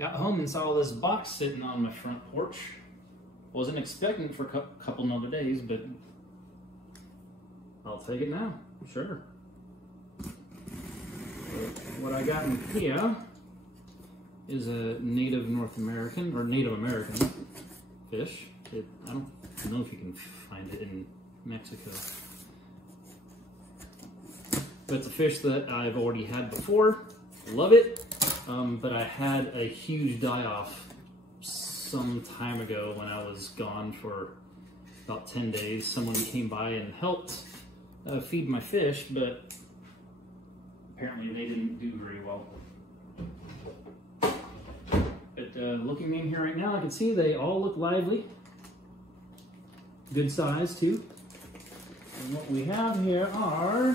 Got home and saw this box sitting on my front porch. Wasn't expecting it for a couple other days, but I'll take it now, sure. What I got in here is a native North American, or Native American fish. I don't know if you can find it in Mexico. But it's a fish that I've already had before. Love it. But I had a huge die-off some time ago when I was gone for about 10 days. Someone came by and helped feed my fish, but apparently they didn't do very well. But looking in here right now, I can see they all look lively. Good size too. And what we have here are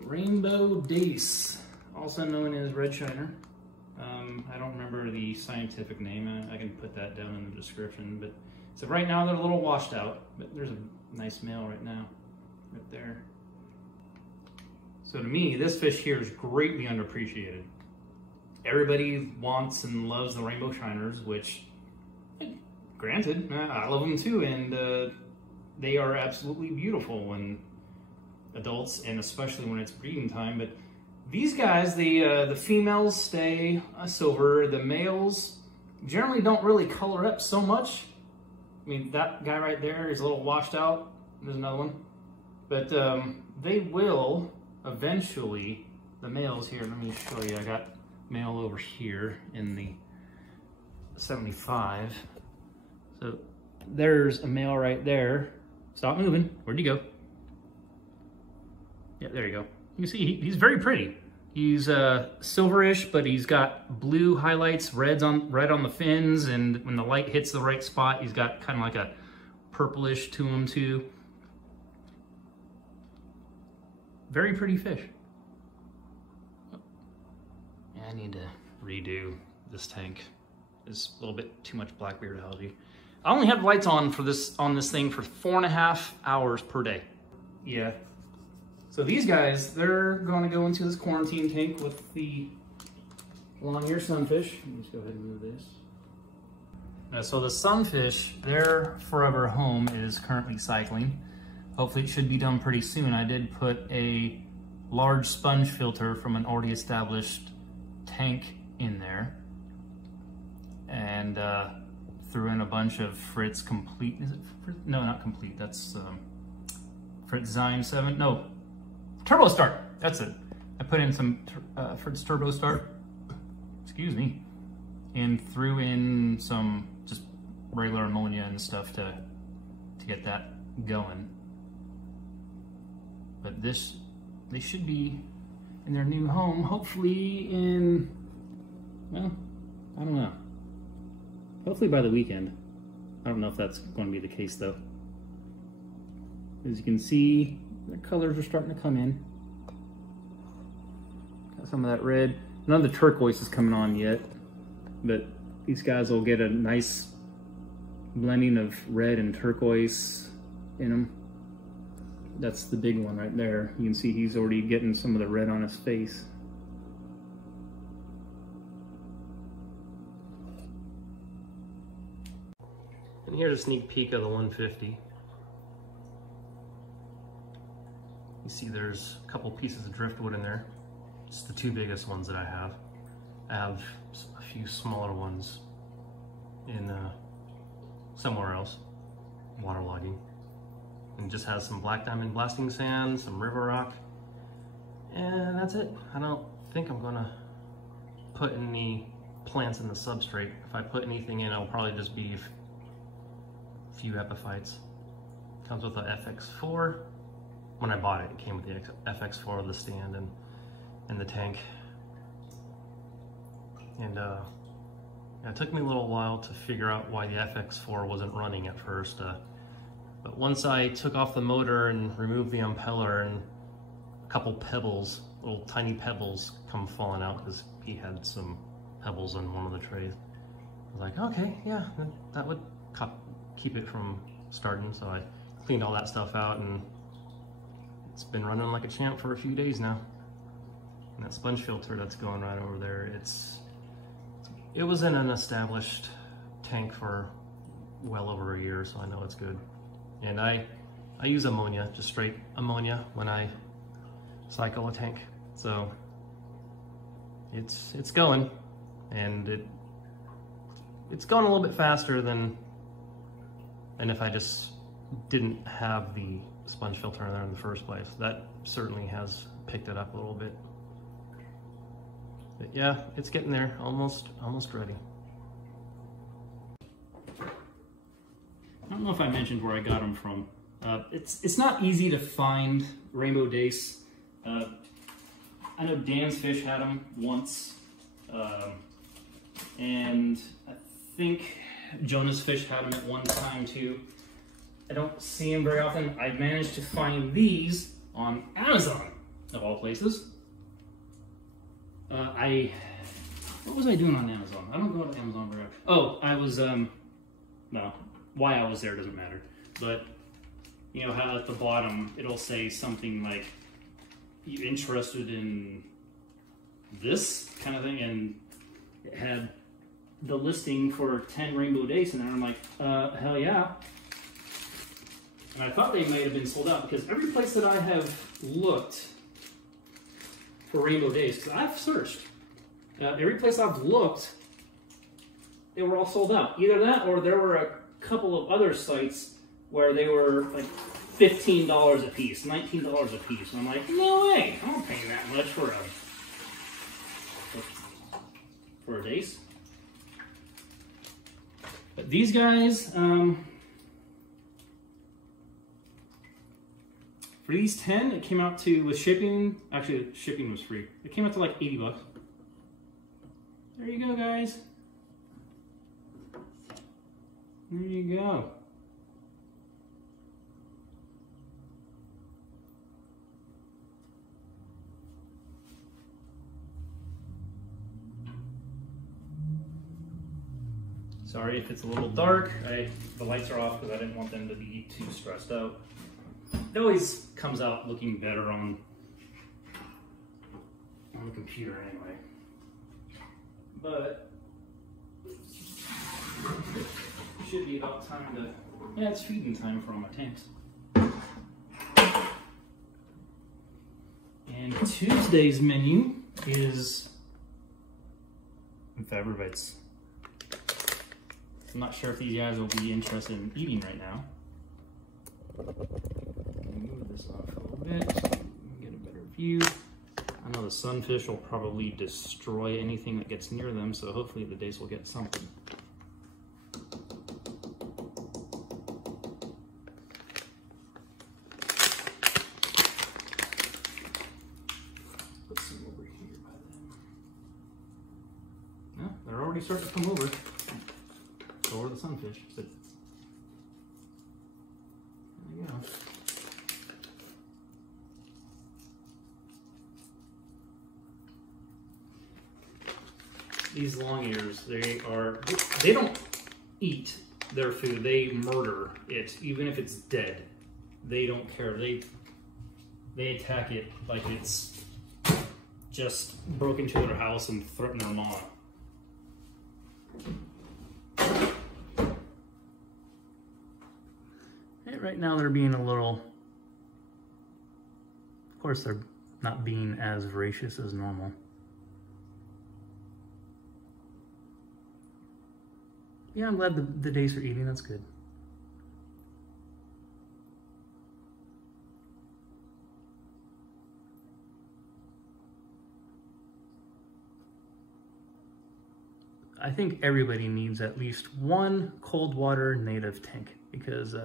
rainbow dace, also known as red shiner. I don't remember the scientific name. I can put that down in the description. But so right now they're a little washed out, but there's a nice male right now, right there. So to me, this fish here is greatly underappreciated. Everybody wants and loves the rainbow shiners, which, granted, I love them too, and they are absolutely beautiful when adults, and especially when it's breeding time. But these guys, the females stay silver. The males generally don't really color up so much. I mean, that guy right there is a little washed out. There's another one. But they will eventually, the males here, let me show you. I got male over here in the 75. So there's a male right there. Stop moving. Where'd you go? Yeah, there you go. You can see he's very pretty. He's silverish, but he's got blue highlights, red on the fins, and when the light hits the right spot, he's got kind of like a purplish to him too. Very pretty fish. Yeah, I need to redo this tank. There's a little bit too much blackbeard algae. I only have lights on for this thing for 4.5 hours per day. Yeah. So these guys, they're going to go into this quarantine tank with the longear sunfish. Let me just go ahead and move this. So the sunfish, their forever home is currently cycling. Hopefully it should be done pretty soon. I did put a large sponge filter from an already established tank in there, and threw in a bunch of Fritz Complete. Is it Fritz? No, not Complete. That's Fritz Zyme 7. No. Turbo Start, that's it. I put in some Fritz Turbo Start, excuse me, and threw in some just regular ammonia and stuff to get that going. But they should be in their new home, hopefully in, well, I don't know. Hopefully by the weekend. I don't know if that's going to be the case though. As you can see, the colors are starting to come in. Got some of that red. None of the turquoise is coming on yet, but these guys will get a nice blending of red and turquoise in them. That's the big one right there. You can see he's already getting some of the red on his face. And here's a sneak peek of the 150. You see there's a couple pieces of driftwood in there. It's the two biggest ones that I have. I have a few smaller ones in somewhere else, waterlogging. And just has some black diamond blasting sand, some river rock, and that's it. I don't think I'm gonna put any plants in the substrate. If I put anything in, it'll probably just be a few epiphytes. Comes with the FX4. When I bought it, it came with the FX4 of the stand and the tank. And it took me a little while to figure out why the FX4 wasn't running at first. But once I took off the motor and removed the impeller, and a couple pebbles, little tiny pebbles, come falling out because he had some pebbles in one of the trays. I was like, okay, yeah, that would keep it from starting. So I cleaned all that stuff out, and it's been running like a champ for a few days now. And that sponge filter that's going right over there, it was in an established tank for well over a year, so I know it's good. And I use ammonia, just straight ammonia, when I cycle a tank. So it's going, and it's going a little bit faster than if I just didn't have the sponge filter in there in the first place. That certainly has picked it up a little bit. But yeah, it's getting there, almost ready. I don't know if I mentioned where I got them from. It's not easy to find rainbow dace. I know Dan's Fish had them once, and I think Jonah's Fish had them at one time too. I don't see them very often. I managed to find these on Amazon, of all places. What was I doing on Amazon? I don't go to Amazon very often. Oh, I was, well, why I was there doesn't matter. But, you know how at the bottom it'll say something like, you interested in this kind of thing? And it had the listing for 10 rainbow dace in there. I'm like, hell yeah. And I thought they might have been sold out, because every place that I have looked for rainbow dace, because I've searched, every place I've looked, they were all sold out. Either that, or there were a couple of other sites where they were like $15 a piece, $19 a piece. And I'm like, no way, I'm not paying that much for a dace. But these guys, for these 10, it came out to, with shipping, actually shipping was free. It came out to like 80 bucks. There you go, guys. There you go. Sorry if it's a little dark. The lights are off because I didn't want them to be too stressed out. It always comes out looking better on the computer anyway. But it should be about time to, yeah, it's feeding time for all my tanks. And Tuesday's menu is Fabribites. I'm not sure if these guys will be interested in eating right now. Move this off a little bit so we can get a better view. I know the sunfish will probably destroy anything that gets near them, so hopefully the dace will get something. Put some over here by them. No, they're already starting to come over. So are the sunfish, but there you go. These long ears, they don't eat their food, they murder it, even if it's dead. They don't care. They attack it like it's just broke into their house and threatened their mom. Right now they're being a little, of course they're not being as voracious as normal. Yeah, I'm glad the dace are eating, that's good. I think everybody needs at least one cold water native tank, because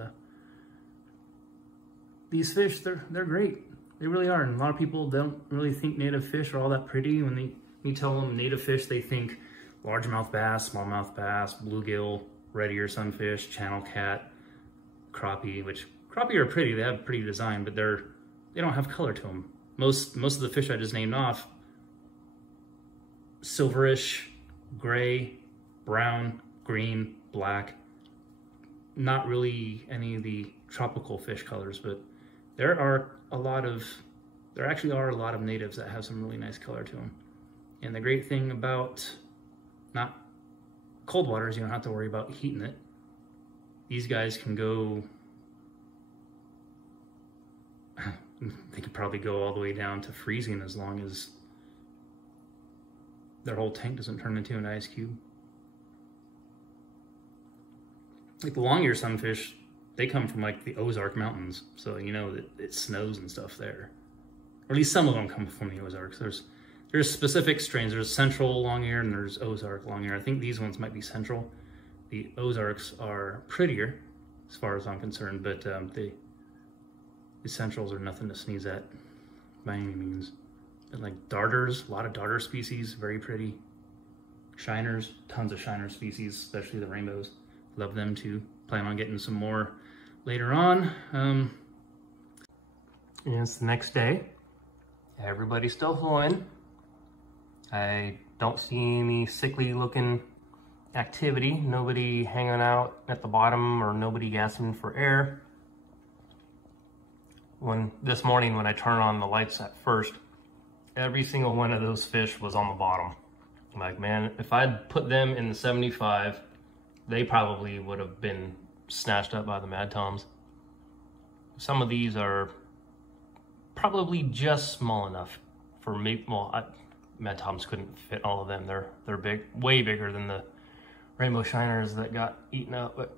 these fish, they're great. They really are. And a lot of people don't really think native fish are all that pretty. When you tell them native fish, they think largemouth bass, smallmouth bass, bluegill, red ear sunfish, channel cat, crappie, which crappie are pretty. They have pretty design, but they don't have color to them. Most of the fish I just named off, silverish, gray, brown, green, black. Not really any of the tropical fish colors, but there are a lot of there actually are a lot of natives that have some really nice color to them. And the great thing about not cold water is you don't have to worry about heating it. These guys can go, they could probably go all the way down to freezing as long as their whole tank doesn't turn into an ice cube. Like the longear sunfish, they come from like the Ozark Mountains, so you know that it snows and stuff there. Or at least some of them come from the Ozarks. There's specific strains. There's central longear and there's Ozark longear. I think these ones might be central. The Ozarks are prettier, as far as I'm concerned, but the centrals are nothing to sneeze at by any means. And like darters, a lot of darter species, very pretty. Shiners, tons of shiner species, especially the rainbows. Love them too. Plan on getting some more later on. And it's the next day. Everybody's still flying. I don't see any sickly looking activity. Nobody hanging out at the bottom or nobody gasping for air. This morning when I turned on the lights at first, every single one of those fish was on the bottom. I'm like, man, if I'd put them in the 75, they probably would have been snatched up by the Mad Toms. Some of these are probably just small enough for me. Well, Mad Toms couldn't fit all of them. They're big, way bigger than the rainbow shiners that got eaten up. But